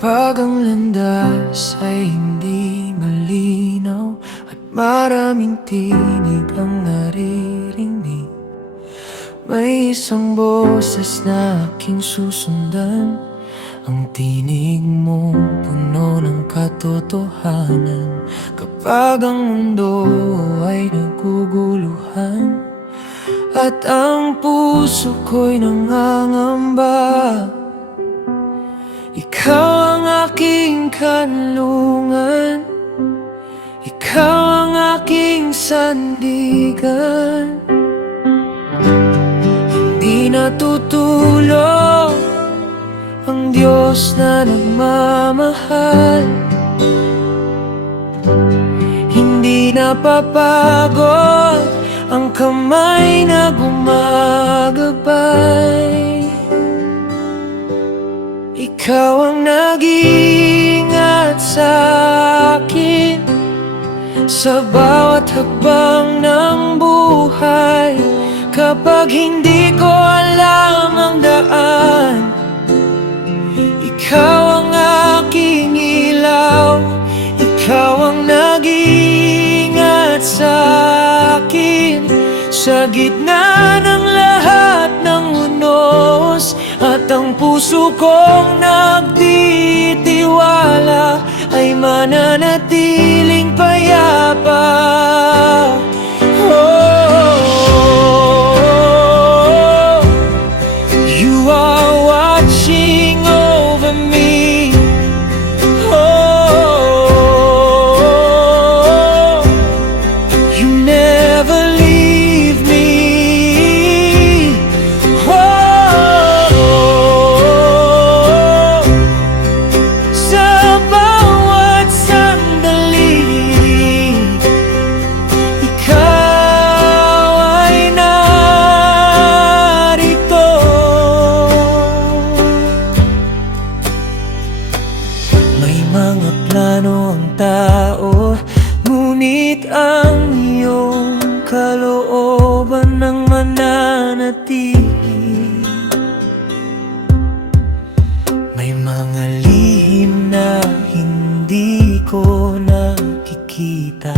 Kapag ang landas ay hindi malinaw at maraming tinig ang naririnig, may isang boses na aking susundan. Ang tinig mo puno ng katotohanan. Kapag ang mundo ay naguguluhan at ang puso ko'y nangangamba, ikaw ang aking kanlungan, ikaw ang aking sandigan. Hindi natutulog ang Diyos na nagmamahal, hindi napapagod ang kamay na gumagabay. Ikaw ang nag-iingat sa akin sa bawat hakbang ng buhay. Kapag hindi ko alam ang daan, ikaw ang aking ilaw. Ikaw ang nag-iingat sa akin sa gitna ng lahat ng unos. At ang puso kong nagtitiwala ay mananatiling payapa. Oh, you are watching over me. Oh, you never leave me. Mga plano ang tao, ngunit ang iyong kalooban ang mananatili. May mga lihim na hindi ko nakikita,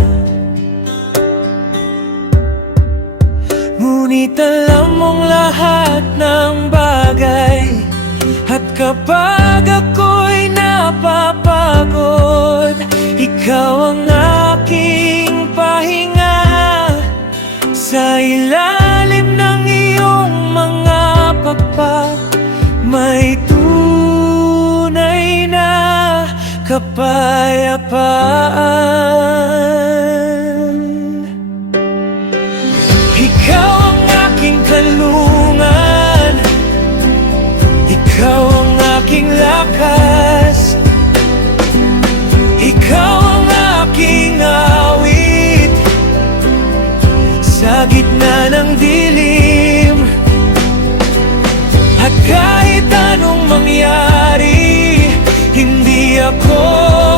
ngunit alam mong lahat ng bagay. At kapag ako'y napapagod, ikaw ang aking pahinga. Sa ilalim ng iyong mga pakpak, may tunay na kapayapaan. Ikaw ang aking kanlungan, ikaw ang aking lakas, ikaw ang aking awit sa gitna ng dilim. At kahit anong mangyari, hindi ako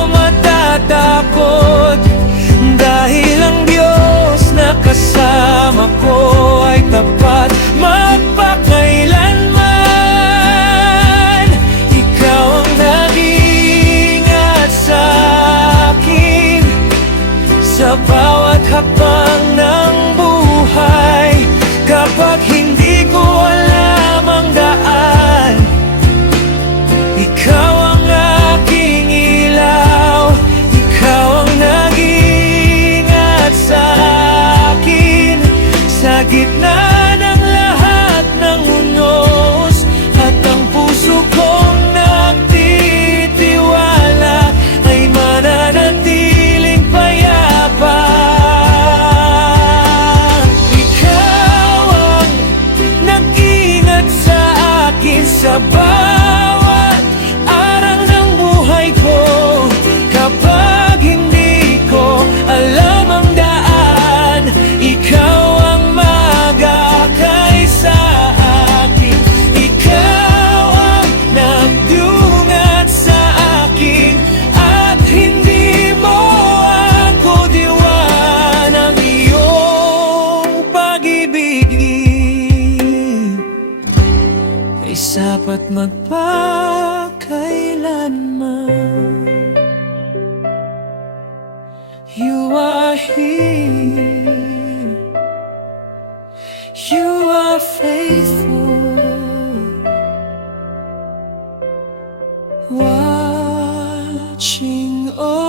matatakot, dahil ang Diyos na kasama ko ay tapat magpakailanman. Sa bawat hakbang ng buhay, kapag hindi ko alam ang daan, ikaw ang aking ilaw. Ikaw ang nag-iingat sa akin sa gitna ng lahat ng unos. At ang puso kong nagtitiwala ay mananatiling payapa. Sa bawat araw ng buhay ko, kapag hindi ko alam ang daan, ikaw ang magakay sa akin. Ikaw ang nagdungat sa akin, at hindi mo ako diwan ang iyong pag-ibig. Sapat magpakailanman. kailanman. You are here, you are faithful, watching over